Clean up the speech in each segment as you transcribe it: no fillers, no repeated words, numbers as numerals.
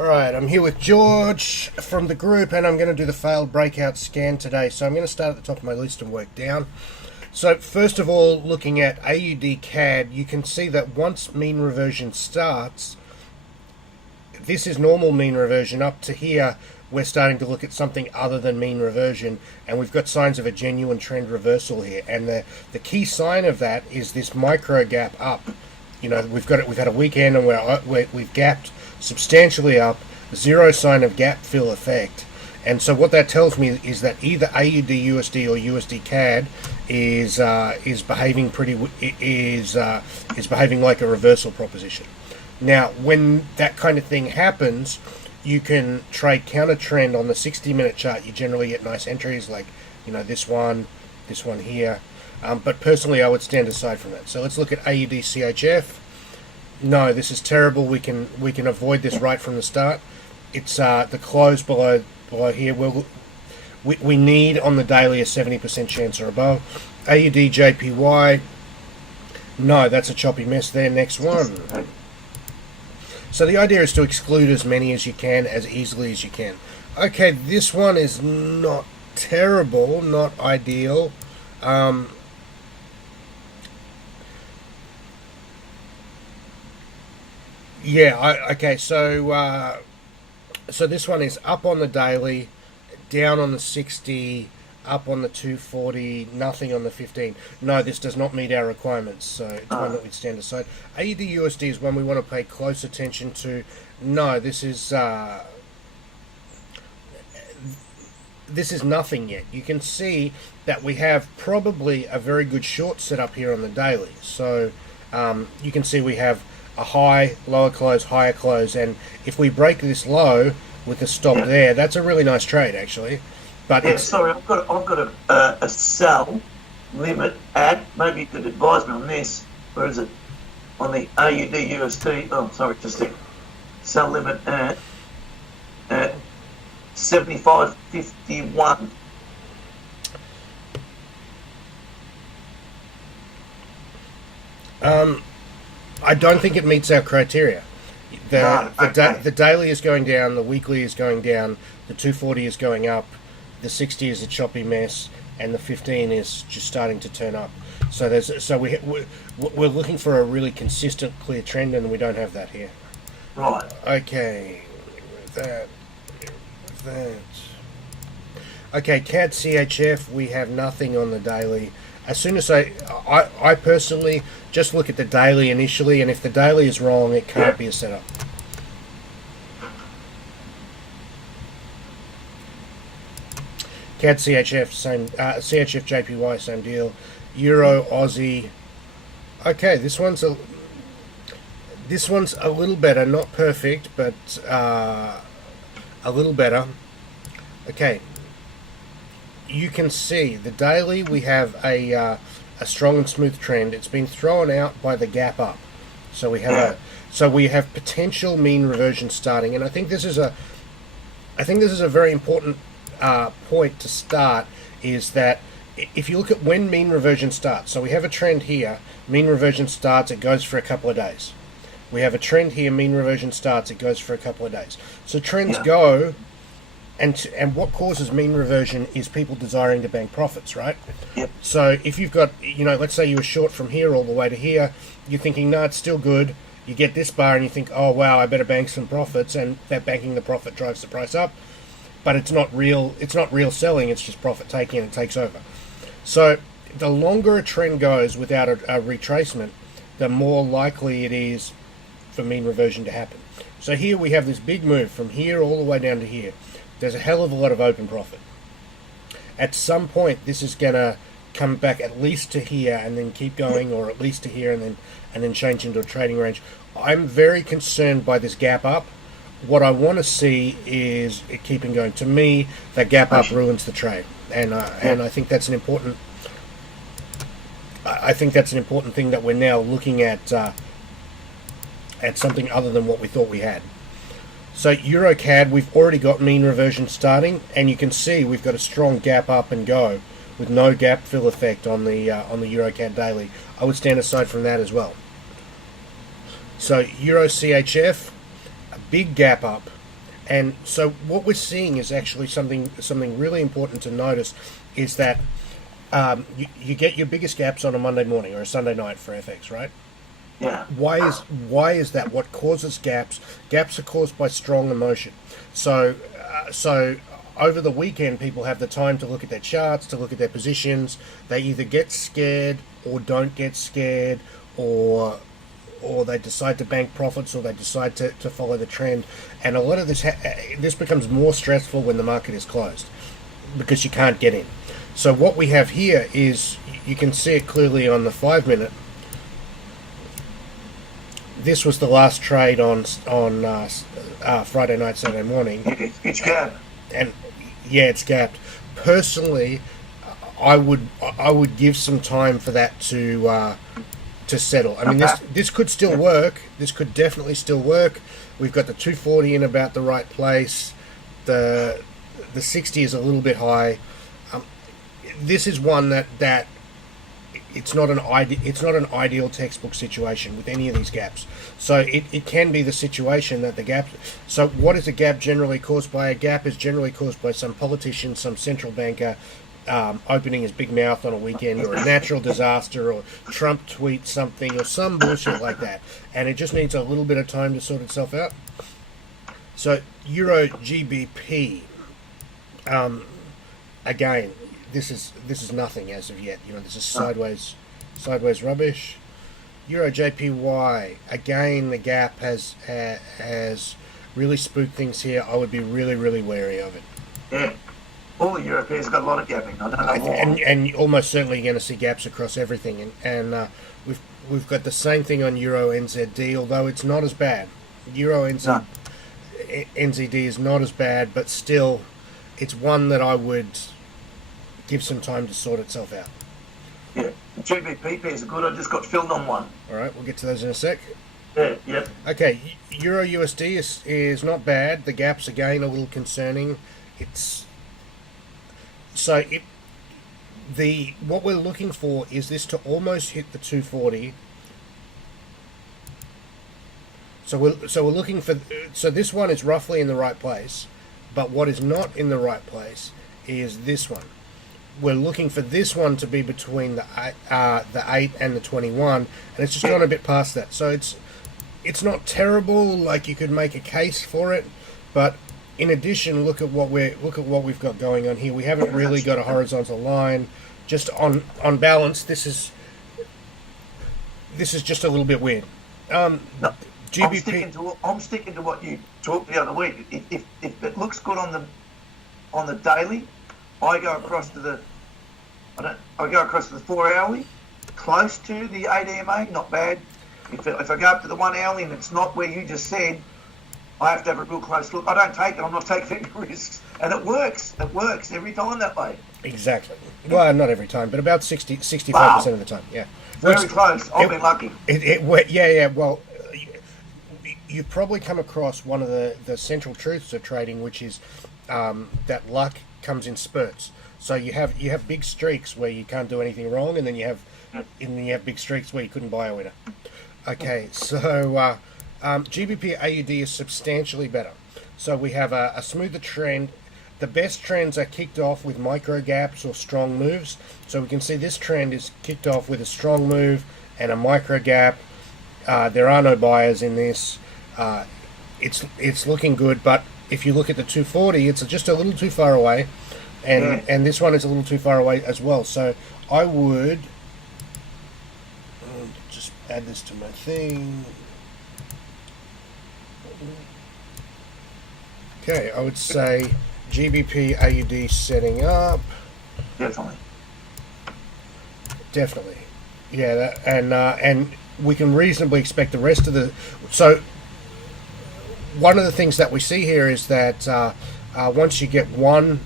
Alright, I'm here with George from the group and I'm going to do the failed breakout scan today. So I'm going to start at the top of my list and work down. So first of all, looking at AUD CAD, you can see that once mean reversion starts, this is normal mean reversion. Up to here, we're starting to look at something other than mean reversion, and we've got signs of a genuine trend reversal here. And the key sign of that is this micro gap up. You know, we've had a weekend and we've gapped substantially up, zero sign of gap fill effect. And so what that tells me is that either AUD USD or USD CAD is behaving behaving like a reversal proposition. Now, when that kind of thing happens, you can trade counter trend on the 60-minute chart. You generally get nice entries like, you know, this one here. But personally, I would stand aside from that. So let's look at AUD CHF. No, this is terrible. We can avoid this right from the start. It's the close below here. We need on the daily a 70% chance or above. AUD JPY. No, that's a choppy mess there. Next one. So the idea is to exclude as many as you can, as easily as you can. Okay, this one is not terrible, not ideal. Okay. So this one is up on the daily, down on the 60, up on the 240, nothing on the 15. No, this does not meet our requirements, so it's one that we'd stand aside. AUD USD is one we want to pay close attention to. No, this is nothing yet. You can see that we have probably a very good short setup here on the daily. So you can see we have a high, lower close, higher close, and if we break this low with a stop there, that's a really nice trade actually. But yeah, sorry, I've got a sell limit at. Maybe you could advise me on this. Where is it? On the AUD USD. Oh, sorry, just a sell limit at 75.51. I don't think it meets our criteria. The daily is going down, the weekly is going down, the 240 is going up, the 60 is a choppy mess, and the 15 is just starting to turn up. So we're looking for a really consistent, clear trend, and we don't have that here. Right. Okay. Okay, CAD CHF, we have nothing on the daily. As soon as I personally just look at the daily initially, and if the daily is wrong, it can't be a setup. CAD CHF, same. CHF JPY, same deal. Euro Aussie. Okay, this one's a little better, not perfect, but a little better. Okay. You can see the daily we have a strong and smooth trend. It's been thrown out by the gap up, so we have potential mean reversion starting, and I think this is a very important point to start. Is that if you look at when mean reversion starts, so we have a trend here, mean reversion starts, it goes for a couple of days. We have a trend here, mean reversion starts, it goes for a couple of days. So trends go. And what causes mean reversion is people desiring to bank profits, right? Yep. So if you've got, you know, let's say you were short from here all the way to here, you're thinking, no, it's still good. You get this bar and you think, oh, wow, I better bank some profits, and that banking the profit drives the price up. But it's not real selling, it's just profit taking, and it takes over. So the longer a trend goes without a retracement, the more likely it is for mean reversion to happen. So here we have this big move from here all the way down to here. There's a hell of a lot of open profit. At some point, this is going to come back at least to here and then keep going, or at least to here and then change into a trading range. I'm very concerned by this gap up. What I want to see is it keeping going. To me, that gap up ruins the trade, and I think that's an important. I think that's an important thing that we're now looking at something other than what we thought we had. So EuroCAD, we've already got mean reversion starting, and you can see we've got a strong gap up and go with no gap fill effect on the EuroCAD daily. I would stand aside from that as well. So Euro CHF, a big gap up, And so what we're seeing is actually something really important to notice is that you get your biggest gaps on a Monday morning or a Sunday night for FX, right? Yeah. Why is that? What causes gaps? Gaps are caused by strong emotion. So over the weekend, people have the time to look at their charts, to look at their positions. They either get scared or don't get scared, or they decide to bank profits, or they decide to follow the trend. And a lot of this becomes more stressful when the market is closed because you can't get in. So what we have here is, you can see it clearly on the 5-minute. This was the last trade on Friday night, Saturday morning. It's gapped. And yeah, it's gapped. Personally, I would give some time for that to settle. I mean, this could still work. This could definitely still work. We've got the 240 in about the right place. The 60 is a little bit high. This is one that it's not an ideal textbook situation with any of these gaps. So it can be the situation that the gap. So what is a gap generally caused by? A gap is generally caused by some politician, some central banker opening his big mouth on a weekend, or a natural disaster, or Trump tweets something, or some bullshit like that. And it just needs a little bit of time to sort itself out. So Euro GBP, again, this is nothing as of yet. This is sideways rubbish. Euro JPY, again, the gap has really spooked things here. I would be really, really wary of it. Yeah. All the Europeans got a lot of gapping. I don't know why. And almost certainly you're going to see gaps across everything. And we've got the same thing on Euro NZD, although it's not as bad. Euro NZD is not as bad, but still, it's one that I would give some time to sort itself out. Yeah, the GBP pairs are good. I just got filled on one. All right, we'll get to those in a sec. Yeah, yep. Okay, Euro USD is not bad. The gaps, again, a little concerning. What we're looking for is this to almost hit the 240. So we're looking for. So this one is roughly in the right place, but what is not in the right place is this one. We're looking for this one to be between the 8 and the 21, and it's just gone a bit past that. So it's not terrible. Like, you could make a case for it, but in addition, look at what we've got going on here. We haven't really got a horizontal line. Just on balance, this is just a little bit weird. GBP. I'm sticking to what you talked the other week. If it looks good on the daily, I go across to the 4-hourly, close to the 8 EMA, not bad. If I go up to the 1 hourly and it's not where you just said, I have to have a real close look. I don't take it. I'm not taking any risks, and it works. It works every time that way. Exactly. Well, not every time, but about 65% of the time. Yeah. Very close. I've been lucky. Yeah. Well, you've probably come across one of the central truths of trading, which is that luck comes in spurts. So you have big streaks where you can't do anything wrong, and then you have big streaks where you couldn't buy a winner. Okay, so GBP AUD is substantially better. So we have a smoother trend. The best trends are kicked off with micro gaps or strong moves. So we can see this trend is kicked off with a strong move and a micro gap. There are no buyers in this. It's looking good, but if you look at the 240, it's just a little too far away, and this one is a little too far away as well. So I would just add this to my thing. Okay, I would say GBP AUD setting up. Definitely. Yeah, and we can reasonably expect the rest of the. So one of the things that we see here is that once you get one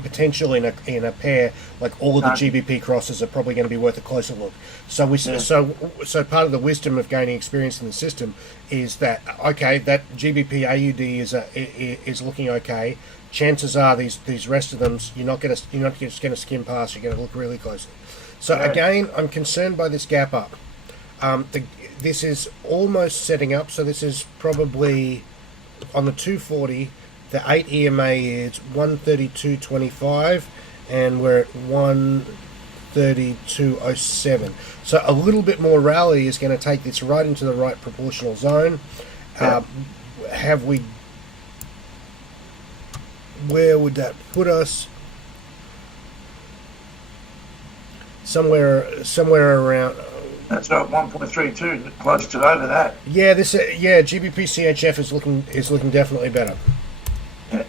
potential in a pair, like all of the GBP crosses are probably going to be worth a closer look. So so part of the wisdom of gaining experience in the system is that that GBP AUD is looking okay. Chances are these rest of them you're not just going to skim past. You're going to look really closely. So again, I'm concerned by this gap up. this is almost setting up. So this is probably on the 240. The 8 EMA is 132.25, and we're at 132.07. So a little bit more rally is going to take this right into the right proportional zone. Have we? Where would that put us? Somewhere around. That's right, 1.32, close to over that. Yeah, GBP CHF is looking definitely better. Yeah.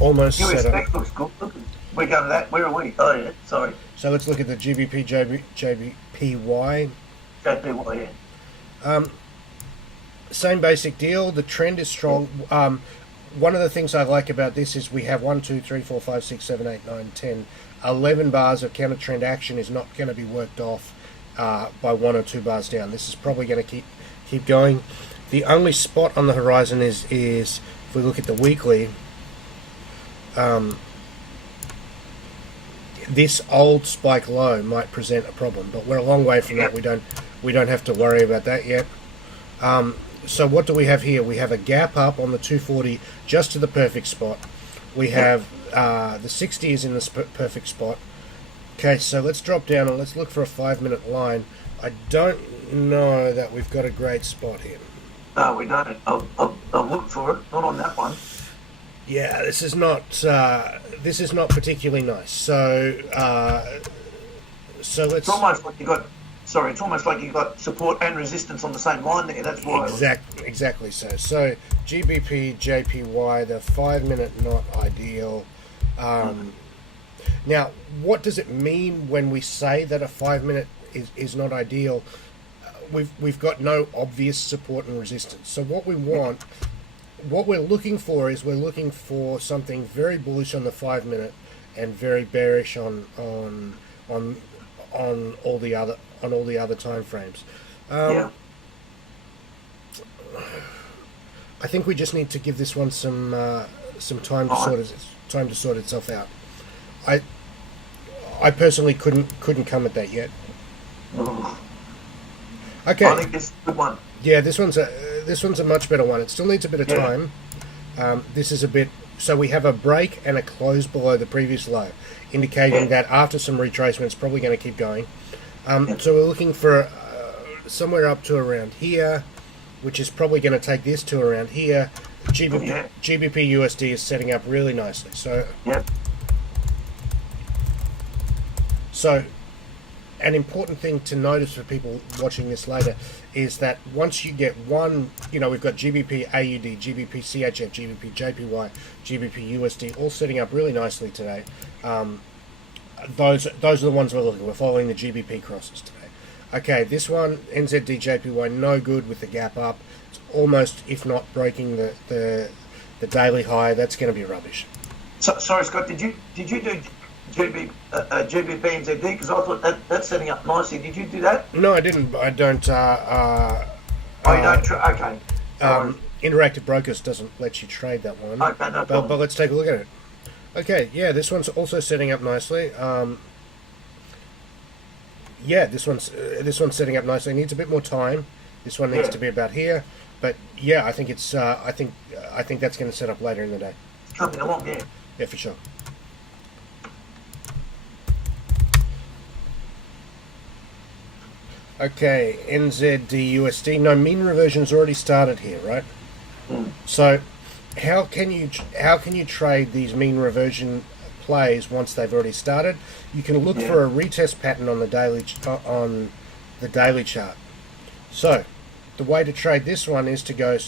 Almost set up. USD looks good. Look, we're going to that. Where are we? Oh yeah, sorry. So let's look at the GBP JPY. JPY, yeah. Same basic deal. The trend is strong. One of the things I like about this is we have 1, 2, 3, 4, 5, 6, 7, 8, 9, 10, 11 bars of counter trend action is not going to be worked off by 1 or 2 bars down. This is probably going to keep going. The only spot on the horizon is if we look at the weekly, this old spike low might present a problem, but we're a long way from that. We don't have to worry about that yet. So what do we have here? We have a gap up on the 240 just to the perfect spot. We have the 60 is in the perfect spot. Okay, so let's drop down and let's look for a 5-minute line. I don't know that we've got a great spot here. No, we don't. I'll look for it. Not on that one. Yeah, this is not particularly nice. So let's. It's almost like you got. Sorry, it's almost like you got support and resistance on the same line there. That's why. Exactly so. So GBP JPY, the 5-minute not ideal. Now, what does it mean when we say that a 5-minute is not ideal? We've got no obvious support and resistance. So what we're looking for is we're looking for something very bullish on the 5-minute and very bearish on all the other time frames. I think we just need to give this one some time to sort itself out. I personally couldn't come at that yet. Okay. I think this is a good one. Yeah, this one's a much better one. It still needs a bit of time. This is a bit. So we have a break and a close below the previous low, indicating that after some retracement, it's probably going to keep going. So we're looking for somewhere up to around here, which is probably going to take this to around here. GBP USD is setting up really nicely. So an important thing to notice for people watching this later is that once you get one, we've got GBP AUD, GBP CHF, GBP JPY, GBP USD all setting up really nicely today. Those are the ones we're looking at. We're following the GBP crosses today. Okay, this one, NZD JPY, no good with the gap up. It's almost, if not breaking the daily high. That's going to be rubbish. So, sorry, Scott, did you do GBP NZD? Because I thought that's setting up nicely. Did you do that? No, I didn't. I don't. You don't. Okay. Interactive Brokers doesn't let you trade that one. Okay, no problem. But let's take a look at it. Okay, yeah, this one's also setting up nicely. This one's setting up nicely. It needs a bit more time. This one needs to be about here, but yeah, I think it's. I think that's going to set up later in the day. Coming along, yeah. Yeah, for sure. Okay, NZD USD. No, mean reversion's already started here, right? So, how can you trade these mean reversion plays once they've already started? You can look for a retest pattern on the daily chart. So, the way to trade this one is to go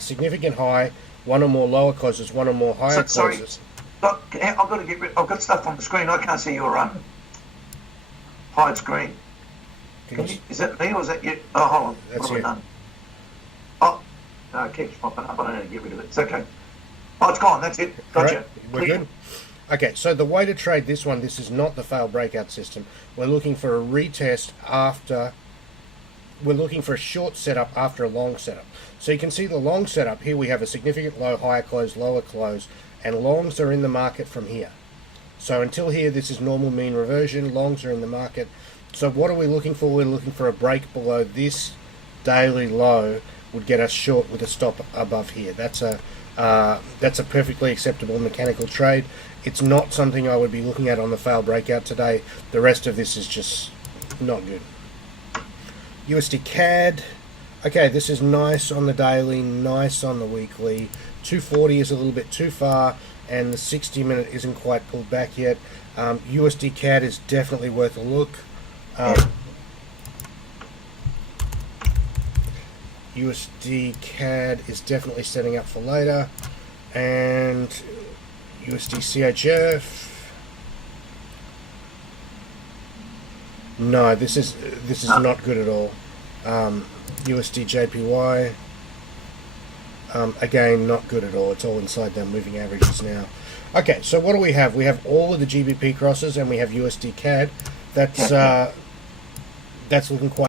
significant high, one or more lower closes, one or more higher closes. Look, I've got to get rid. I've got stuff on the screen. I can't see your hide screen. Is that me or is that you? Oh, hold on. That's you. Done? Oh, no, it keeps popping up. I don't know how to get rid of it. It's okay. Oh, it's gone. That's it. Gotcha. Right, we're good. Okay, so the way to trade this one, this is not the failed breakout system. We're looking for a retest after. We're looking for a short setup after a long setup. So you can see the long setup here. We have a significant low, higher close, lower close, and longs are in the market from here. So until here, this is normal mean reversion. Longs are in the market So what are we looking for? We're looking for a break below this daily low would get us short with a stop above here. That's a perfectly acceptable mechanical trade. It's not something I would be looking at on the fail breakout today. The rest of this is just not good. USD CAD. Okay, this is nice on the daily, nice on the weekly. 240 is a little bit too far, and the 60-minute isn't quite pulled back yet. USD CAD is definitely worth a look. USD CAD is definitely setting up for later, and USD CHF. No, this is not good at all. USD JPY. Again, not good at all. It's all inside their moving averages now. Okay, so what do we have? We have all of the GBP crosses, and we have USD CAD. That's looking quite